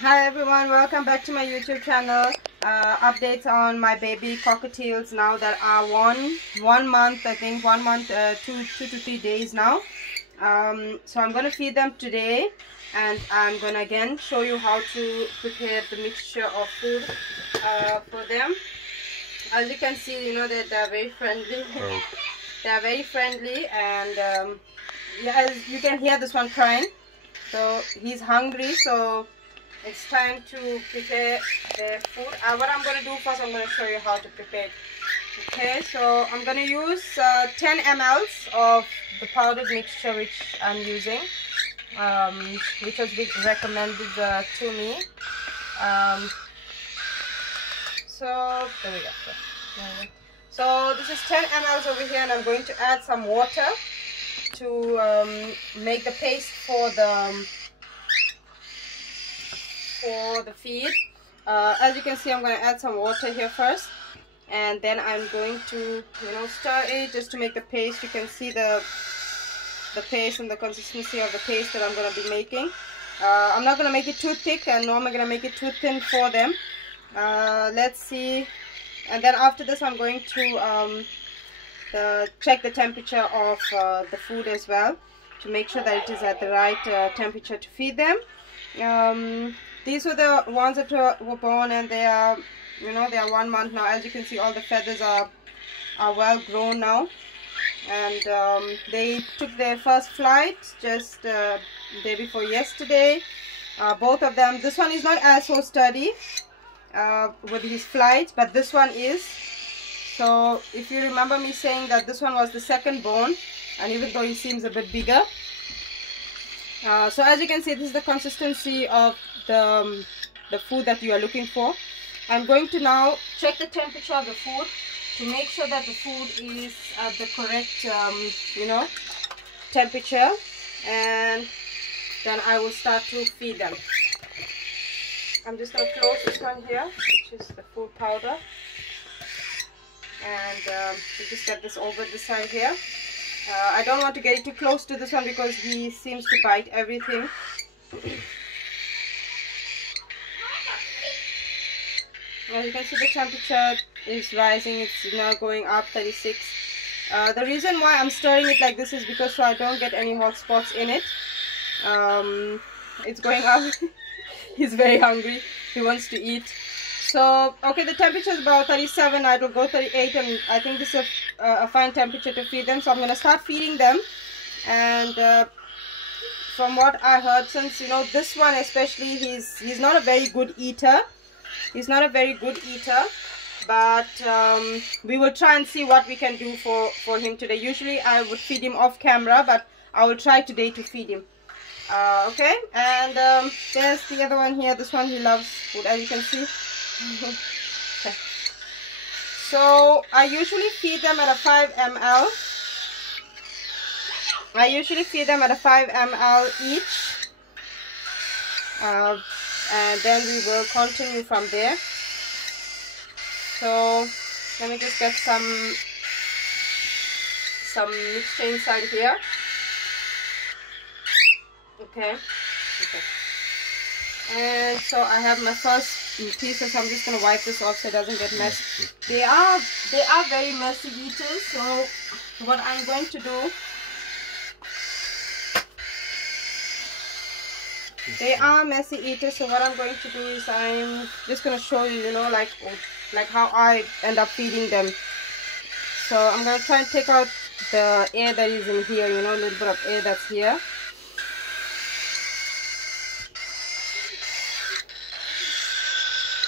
Hi everyone, welcome back to my YouTube channel. Updates on my baby cockatiels now that are one month, I think 1 month, 2 to 3 days now. So I'm gonna feed them today, and I'm gonna again show you how to prepare the mixture of food for them. As you can see, that they're very friendly. Oh. They're very friendly, and yeah, as you can hear this one crying, so he's hungry. So it's time to prepare the food. What I'm going to do first, I'm going to show you how to prepare it. Okay, so I'm going to use 10 mLs of the powdered mixture which I'm using, which has been recommended to me. So there we go. So this is 10 mLs over here, and I'm going to add some water to make the paste for the feed. As you can see, I'm going to add some water here first, and then I'm going to stir it just to make the paste. You can see the paste and the consistency of the paste that I'm going to be making. I'm not going to make it too thick, and nor am I going to make it too thin for them. Let's see. And then after this, I'm going to check the temperature of the food as well, to make sure that it is at the right temperature to feed them. These were the ones that were born, and they are, they are 1 month now. As you can see, all the feathers are well grown now, and they took their first flight just day before yesterday. Both of them. This one is not as so sturdy with his flight, but this one is. So if you remember me saying that this one was the second born, and even though he seems a bit bigger, so as you can see, this is the consistency of the food that you are looking for. I'm going to now check the temperature of the food to make sure that the food is at the correct temperature, and then I will start to feed them. I'm just going to close this one here, which is the food powder, and we just get this over this side here. I don't want to get it too close to this one because he seems to bite everything. As you can see, the temperature is rising. It's now going up 36. The reason why I'm stirring it like this is because so I don't get any hot spots in it. It's going up. He's very hungry. He wants to eat. So, okay, the temperature is about 37. It will go 38, and I think this is a fine temperature to feed them. So I'm going to start feeding them. And from what I heard, since this one especially, he's not a very good eater. He's not a very good eater, but we will try and see what we can do for him today. Usually I would feed him off camera, but I will try today to feed him. Okay, and there's the other one here. This one, he loves food, as you can see. Okay. So I usually feed them at a 5 ml. I usually feed them at a 5 ml each, and then we will continue from there. So let me just get some mixture inside here. Okay. And so I have my first pieces. So I'm just gonna wipe this off so it doesn't get messy. They are very messy eaters. So what I'm going to do, they are messy eaters. So what I'm going to do is I'm just gonna show you, like how I end up feeding them. So I'm gonna try and take out the air that is in here. A little bit of air that's here.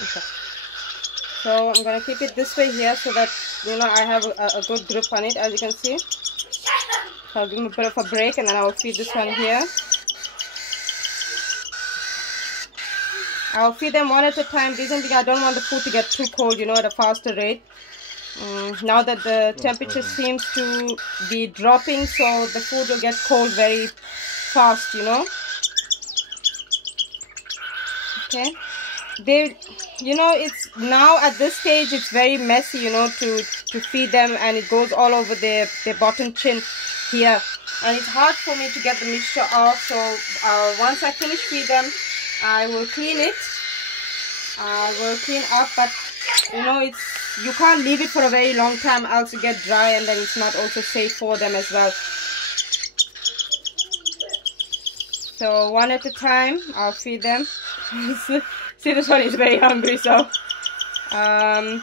Okay. So I'm gonna keep it this way here so that I have a good grip on it, as you can see. So I'll give him a bit of a break, and then I will feed this one here. I'll feed them one at a time. Reason being, I don't want the food to get too cold, at a faster rate. Now that the temperature seems to be dropping, so the food will get cold very fast, Okay. It's now at this stage, it's very messy, to feed them, and it goes all over their bottom chin here, and it's hard for me to get the mixture off. So once I finish feed them, I will clean it. I will clean up, but you know, you can't leave it for a very long time, else it get dry, and then it's not also safe for them as well. So one at a time, I'll feed them. See, this one is very hungry, so early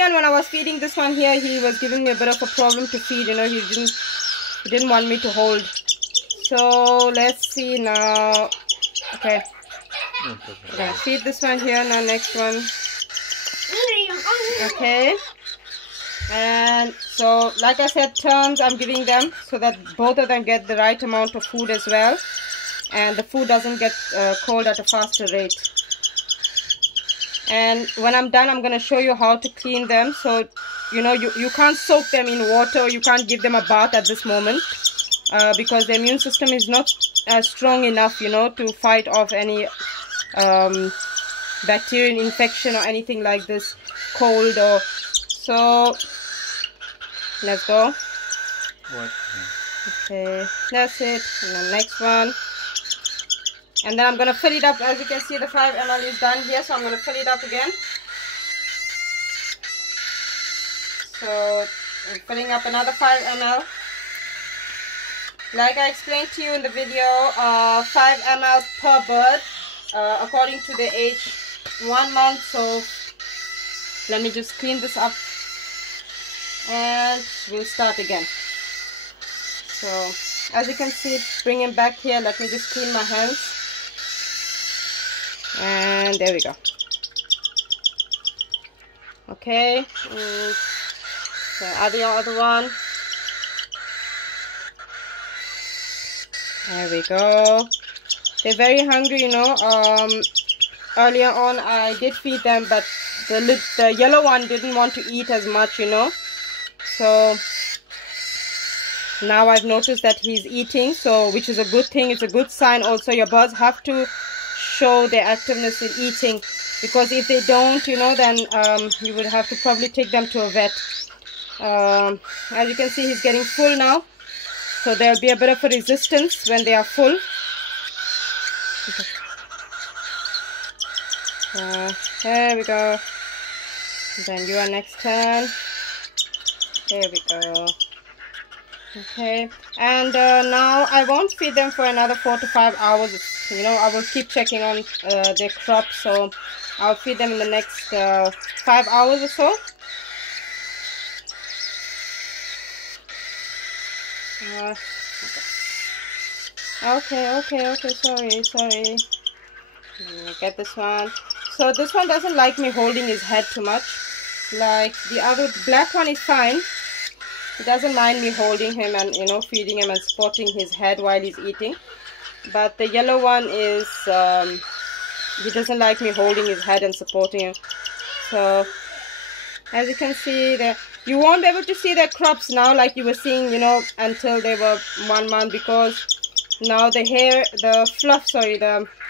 on when I was feeding this one here, he was giving me a bit of a problem to feed, you know, he didn't want me to hold. So let's see now. Okay, I'm gonna feed this one here. Now next one. Okay, and so like I said, turns I'm giving them so that both of them get the right amount of food as well, and the food doesn't get cold at a faster rate. And when I'm done, I'm going to show you how to clean them. So you know, you can't soak them in water, or you can't give them a bath at this moment, because the immune system is not strong enough, you know, to fight off any bacterial infection or anything like this, cold or so. Let's go. Okay, that's it. And the next one. And then I'm going to fill it up. As you can see, the 5 ml is done here, so I'm going to fill it up again. So I'm filling up another 5 ml. Like I explained to you in the video, 5 ml per bird, according to the age, 1 month. So let me just clean this up and we'll start again. So as you can see, bring him back here. Let me just clean my hands. And there we go. Okay, so add the other one. There we go. They're very hungry, you know. Earlier on I did feed them, but the yellow one didn't want to eat as much, you know. So now I've noticed that he's eating, so which is a good thing. It's a good sign. Also, your birds have to show their activeness in eating, because if they don't, you know, then you would have to probably take them to a vet. As you can see, he's getting full now, so there'll be a bit of a resistance when they are full. There we go. Then your next turn. There we go. Okay, and now I won't feed them for another 4 to 5 hours. You know, I will keep checking on their crops, so I'll feed them in the next 5 hours or so. Okay, sorry. Get this one. So this one doesn't like me holding his head too much. Like the other black one is fine. He doesn't mind me holding him and, you know, feeding him and supporting his head while he's eating. But the yellow one is, he doesn't like me holding his head and supporting him. So, as you can see, you won't be able to see their crops now like you were seeing, you know, until they were 1 month, because now the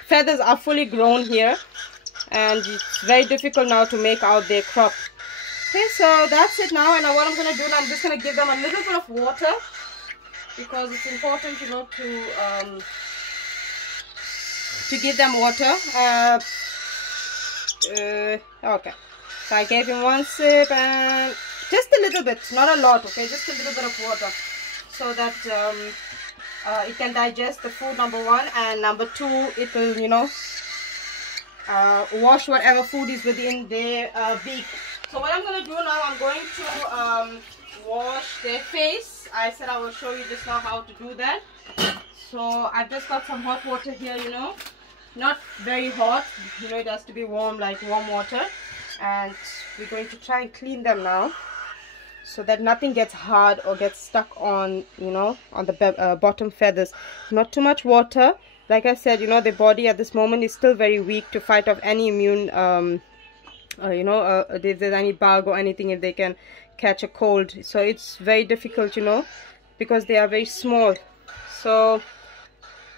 feathers are fully grown here. And it's very difficult now to make out their crop. Okay, so that's it now. And what I'm going to do now, I'm just going to give them a little bit of water, because it's important, you know, to give them water. Okay, so I gave him 1 sip, and just a little bit, not a lot. Okay, just a little bit of water, so that it can digest the food, number 1, and number 2, it will, you know, wash whatever food is within their beak. So what I'm going to do now, I'm going to wash their face. I said I will show you just now how to do that. So I've just got some hot water here, you know, not very hot, you know, it has to be warm, like warm water. And we're going to try and clean them now, so that nothing gets hard or gets stuck on, you know, on the bottom feathers. Not too much water. Like I said, you know, the body at this moment is still very weak to fight off any immune, you know, if there's any bug or anything, if they can catch a cold. So it's very difficult, you know, because they are very small. So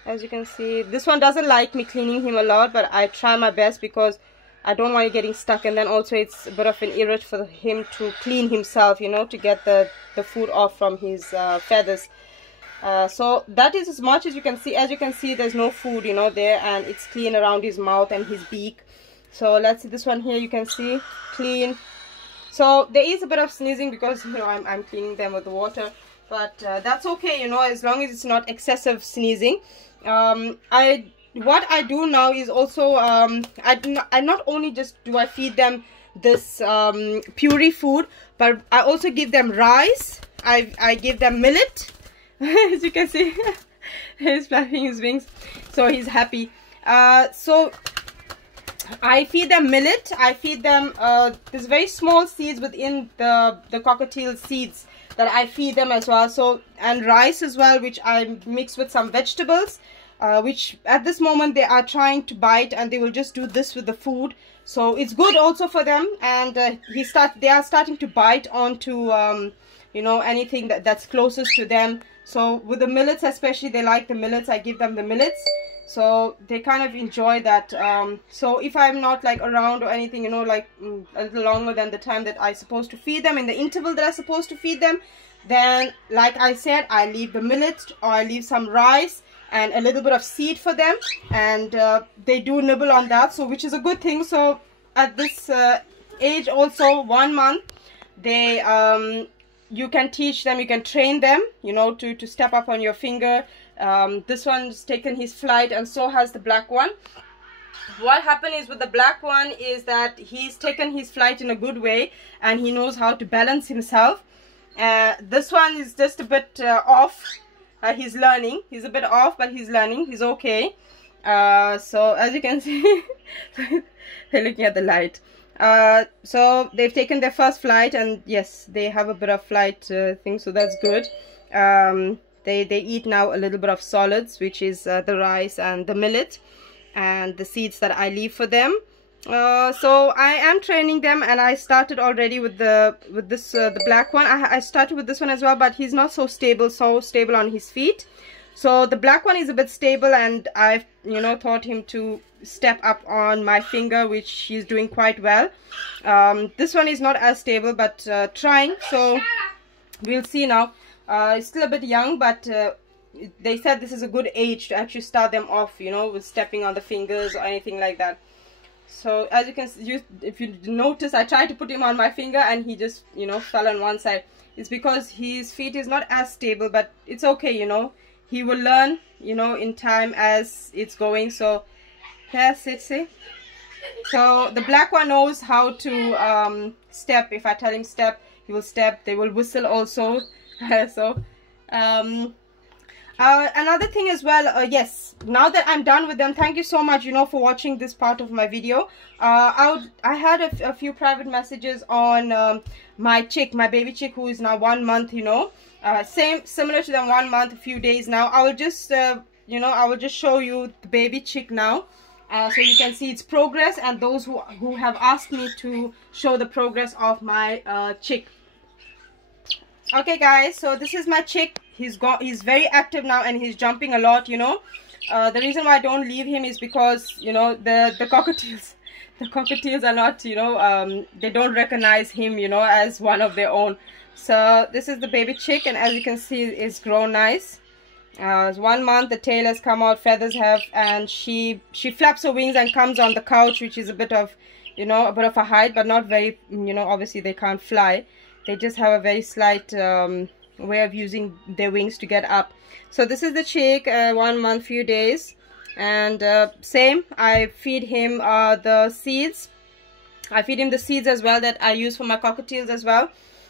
as you can see, this one doesn't like me cleaning him a lot, but I try my best, because I don't want it getting stuck. And then also it's a bit of an irritant for him to clean himself, you know, to get the food off from his feathers. So that is as much as you can see. As you can see, there's no food, you know, there, and it's clean around his mouth and his beak. So let's see this one here. You can see clean. So there is a bit of sneezing because, you know, I'm cleaning them with the water, but that's okay, you know, as long as it's not excessive sneezing. What I do now is also I not only just do I feed them this puree food, but I also give them rice. I give them millet. As you can see, he's flapping his wings, so he's happy. So I feed them millet. I feed them there's very small seeds within the cockatiel seeds that I feed them as well. So, and rice as well, which I mix with some vegetables, which at this moment they are trying to bite, and they will just do this with the food. So it's good also for them, and they are starting to bite onto you know, anything that's closest to them. So with the millets especially, they like the millets. I give them the millets, so they kind of enjoy that. So if I'm not like around or anything, you know, like a little longer than the time that I'm supposed to feed them, in the interval that I'm supposed to feed them, then like I said, I leave the millet, or I leave some rice and a little bit of seed for them, and they do nibble on that, so which is a good thing. So at this age also, 1 month, they you can teach them, you can train them, you know, to step up on your finger. This one's taken his flight, and so has the black one. What happened is with the black one is that he's taken his flight in a good way, and he knows how to balance himself. This one is just a bit off. He's learning. He's a bit off, but he's learning. He's okay. So as you can see, they're looking at the light. So they've taken their first flight, and yes, they have a bit of flight thing, so that's good. They eat now a little bit of solids, which is the rice and the millet and the seeds that I leave for them. So I am training them, and I started already with the black one. I started with this one as well, but he's not so stable on his feet. So the black one is a bit stable, and I've, you know, taught him to step up on my finger, which he's doing quite well. This one is not as stable, but trying. So we'll see now. It's still a bit young, but they said this is a good age to actually start them off, you know, with stepping on the fingers or anything like that. So as you can see, if you notice, I tried to put him on my finger and he just, you know, fell on one side. It's because his feet is not as stable, but it's okay, you know. He will learn, you know, in time as it's going. So here, sit, see. So the black one knows how to step. If I tell him step, he will step. They will whistle also. So another thing as well, yes, now that I'm done with them, thank you so much, you know, for watching this part of my video. I had a few private messages on my chick, my baby chick, who is now 1 month, you know, similar to them, 1 month, a few days now. I will just you know, I will just show you the baby chick now, so you can see its progress, and those who have asked me to show the progress of my chick. Okay guys, so this is my chick. He's very active now, and he's jumping a lot, you know. The reason why I don't leave him is because, you know, the cockatiels are not, you know, they don't recognize him, you know, as one of their own. So this is the baby chick, and as you can see, it's grown nice. It's 1 month, the tail has come out, feathers have, and she flaps her wings and comes on the couch, which is a bit of, you know, a bit of a height, but not very, you know, obviously they can't fly. They just have a very slight way of using their wings to get up. So this is the chick, 1 month, few days, and same, I feed him the seeds. I feed him the seeds as well that I use for my cockatiels as well,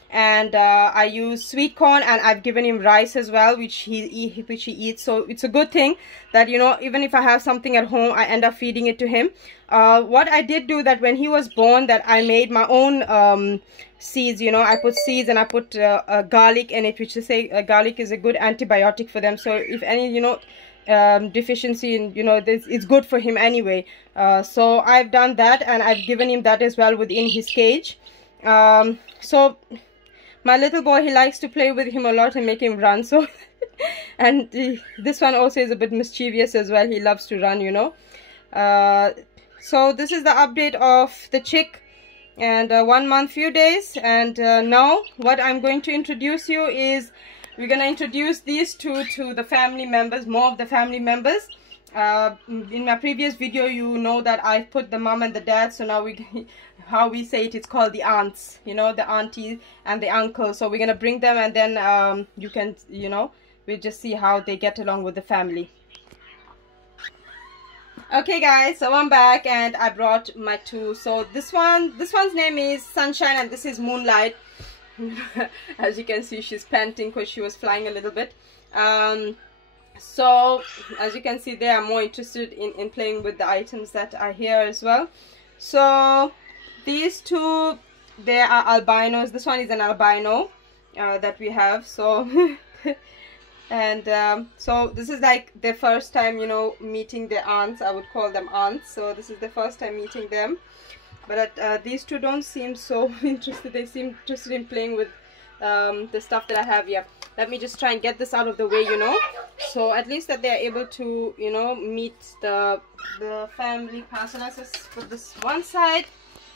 and I use sweet corn, and I've given him rice as well, which he eats. So it's a good thing that, you know, even if I have something at home, I end up feeding it to him. What I did do, that when he was born, that I made my own seeds, you know. I put seeds, and I put garlic in it, which to say garlic is a good antibiotic for them. So if any, you know, deficiency in, you know, this, it's good for him anyway. So I've done that, and I've given him that as well within his cage. So my little boy, he likes to play with him a lot and make him run. So and this one also is a bit mischievous as well. He loves to run, you know. So this is the update of the chick, and 1 month, few days. And now what I'm going to introduce you is we're gonna introduce these two to the family members, more of the family members. In my previous video, you know that I put the mom and the dad, so now how we say it, it's called the aunts, you know, the aunties and the uncles. So we're gonna bring them, and then you can, you know, we'll just see how they get along with the family. Okay guys, so I'm back and I brought my two. So this one's name is Sunshine and this is Moonlight. As you can see, she's panting because she was flying a little bit. So as you can see, they are more interested in playing with the items that are here as well. So these two, they are albinos. This one is an albino that we have. So and so this is like their first time, you know, meeting their aunts. I would call them aunts. So this is the first time meeting them. But these two don't seem so interested. They seem interested in playing with the stuff that I have here. Let me just try and get this out of the way, you know, so at least that they are able to, you know, meet the family part. So let's just put this one side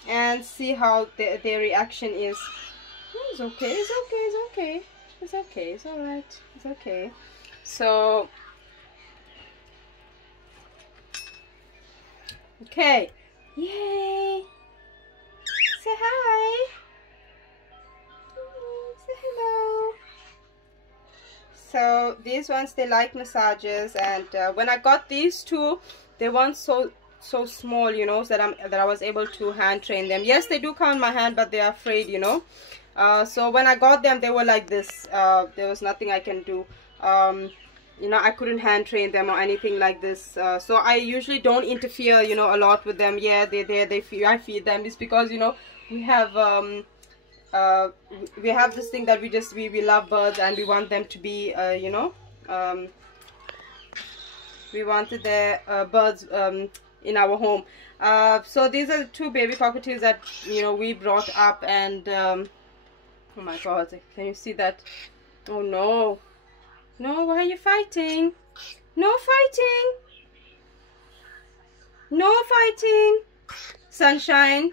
and see how their reaction is. It's okay, it's okay, it's okay, it's okay, it's all right, it's okay. So okay, yay, say hi, say hello. So these ones, they like massages, and when I got these two, they weren't so small, you know, so that I was able to hand train them. Yes, they do come in my hand, but they are afraid, you know. So when I got them, they were like this. There was nothing I can do. You know, I couldn't hand train them or anything like this. So I usually don't interfere, you know, a lot with them. Yeah, I feed them. It's because, you know, we have this thing that we love birds, and we want them to be, you know, we wanted the birds in our home. So these are the two baby cockatiels that, you know, we brought up, and oh my god, can you see that? Oh no, no, why are you fighting? No fighting, no fighting, Sunshine,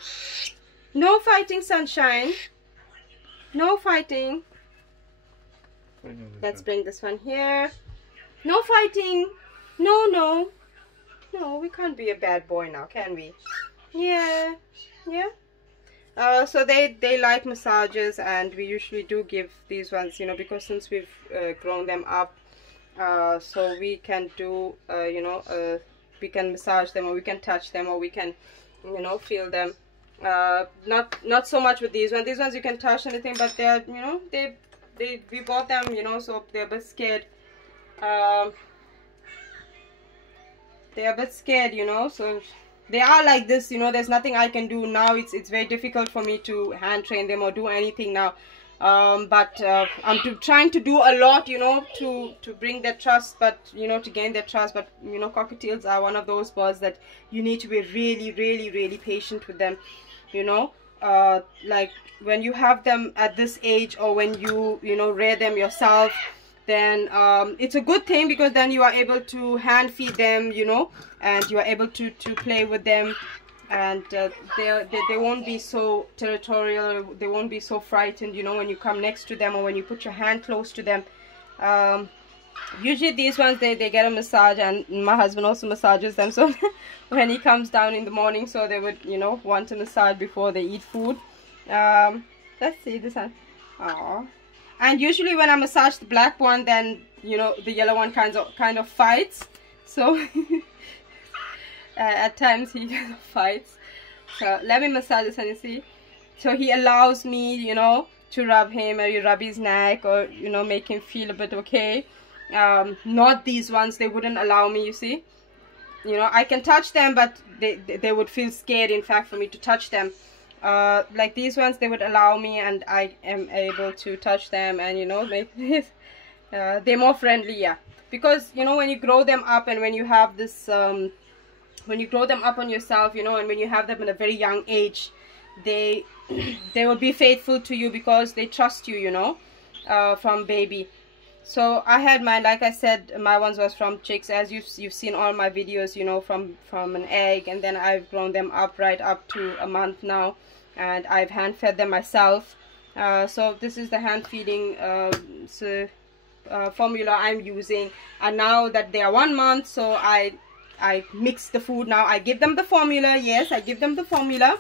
no fighting, Sunshine, no fighting. Let's bring this one here. No fighting. No, no, no, we can't be a bad boy now, can we? Yeah, yeah. So they like massages, and we usually do give these ones, you know, because since we've grown them up, so we can do, you know, we can massage them, or we can touch them, or we can, you know, feel them. Not so much with these ones. These ones you can touch anything, but they're, you know, we bought them, you know, so they're a bit scared. They're a bit scared, you know, so they are like this, you know. There's nothing I can do now. It's very difficult for me to hand train them or do anything now. But I'm trying to do a lot, you know, to bring their trust, but, you know, to gain their trust. But, you know, cockatiels are one of those birds that you need to be really, really, really patient with them, you know. Like when you have them at this age, or when you know, rear them yourself, then it's a good thing, because then you are able to hand feed them, you know, and you are able to play with them, and they won't be so territorial, they won't be so frightened, you know, when you come next to them, or when you put your hand close to them. Usually these ones, they get a massage, and my husband also massages them, so when he comes down in the morning, so they would, you know, want a massage before they eat food. Let's see this one. Aww. And usually when I massage the black one, then, you know, the yellow one kind of fights. So at times he kind of fights. So let me massage this, and you see. So he allows me, you know, to rub him, or you rub his neck, or, you know, make him feel a bit okay. Not these ones, they wouldn't allow me, you see. You know, I can touch them, but they would feel scared, in fact, for me to touch them. Like these ones, they would allow me, and I am able to touch them, and, you know, make this. They're more friendly, yeah. Because, you know, when you grow them up, and when you have this, when you grow them up on yourself, you know, and when you have them at a very young age, they will be faithful to you, because they trust you, you know, from baby. So I had my, like I said, my ones was from chicks, as you've seen all my videos, you know, from an egg, and then I've grown them up right up to a month now, and I've hand fed them myself. So this is the hand feeding. So formula I'm using. And now that they are 1 month, so I mix the food. Now I give them the formula. Yes, I give them the formula,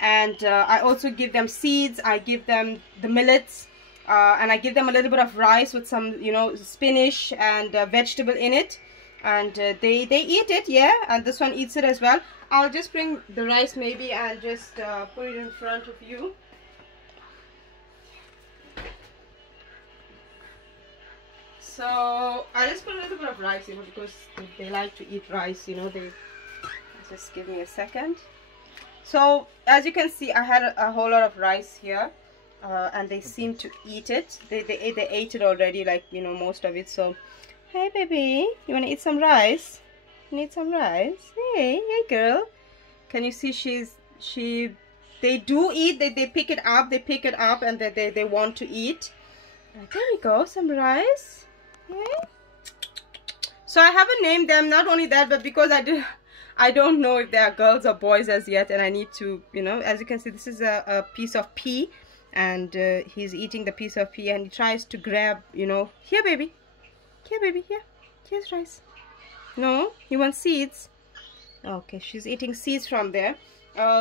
and I also give them seeds. I give them the millets, and I give them a little bit of rice with some, you know, spinach and vegetable in it, and they eat it. Yeah, and this one eats it as well. I'll just bring the rice maybe and just put it in front of you. So I just put a little bit of rice, you know, because they like to eat rice, you know. They just give me a second. So as you can see, I had a whole lot of rice here, and they seem to eat it. They ate it already, like, you know, most of it. So hey baby, you want to eat some rice? You need some rice? Hey girl. Can you see they do eat. They pick it up. They pick it up, and they want to eat. There we go, some rice. Okay. So I haven't named them. Not only that, but because I don't know if they are girls or boys as yet, and I need to, you know, as you can see, this is a piece of pea, and he's eating the piece of pea, and he tries to grab, you know, here baby, here's rice. No, he wants seeds. Okay, she's eating seeds from there.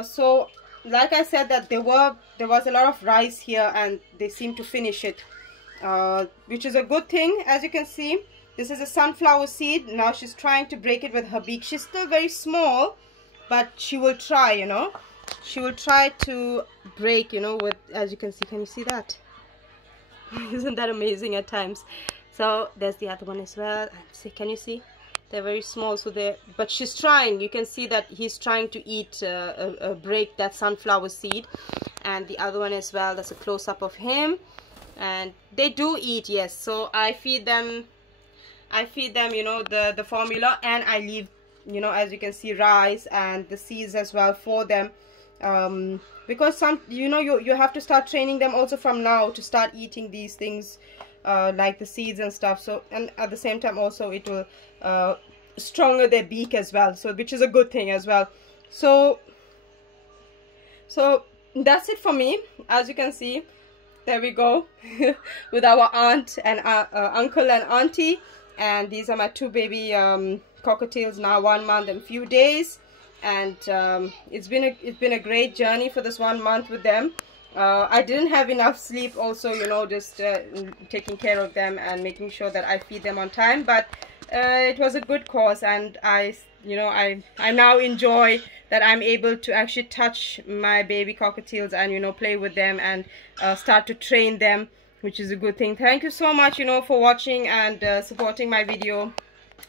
So like I said, that there was a lot of rice here, and they seem to finish it, which is a good thing. As you can see, this is a sunflower seed. Now she's trying to break it with her beak. She's still very small, but she will try, you know. She will try to break, you know, with, as you can see. Can you see that? Isn't that amazing at times? So there's the other one as well. And see, can you see? They're very small, so but she's trying. You can see that he's trying to eat, break that sunflower seed. And the other one as well, that's a close-up of him. And they do eat, yes. So I feed them, you know, the formula, and I leave, you know, as you can see, rice and the seeds as well for them, because some, you know, you have to start training them also from now to start eating these things, like the seeds and stuff. So, and at the same time also it will stronger their beak as well, so which is a good thing as well. So that's it for me. As you can see, there we go with our aunt and uncle and auntie, and these are my 2 baby cockatiels, now 1 month and few days. And it's been a great journey for this 1 month with them. I didn't have enough sleep also, you know, just taking care of them and making sure that I feed them on time, but it was a good cause, and I now enjoy that I'm able to actually touch my baby cockatiels and, you know, play with them and start to train them, which is a good thing. Thank you so much, you know, for watching and supporting my video.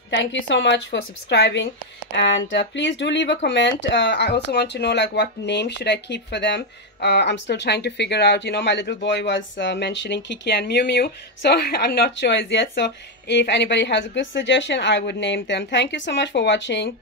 Thank you so much for subscribing, and please do leave a comment. I also want to know, like, what name should I keep for them. I'm still trying to figure out, you know. My little boy was mentioning Kiki and Mew Mew, so I'm not sure as yet. So if anybody has a good suggestion, I would name them. Thank you so much for watching.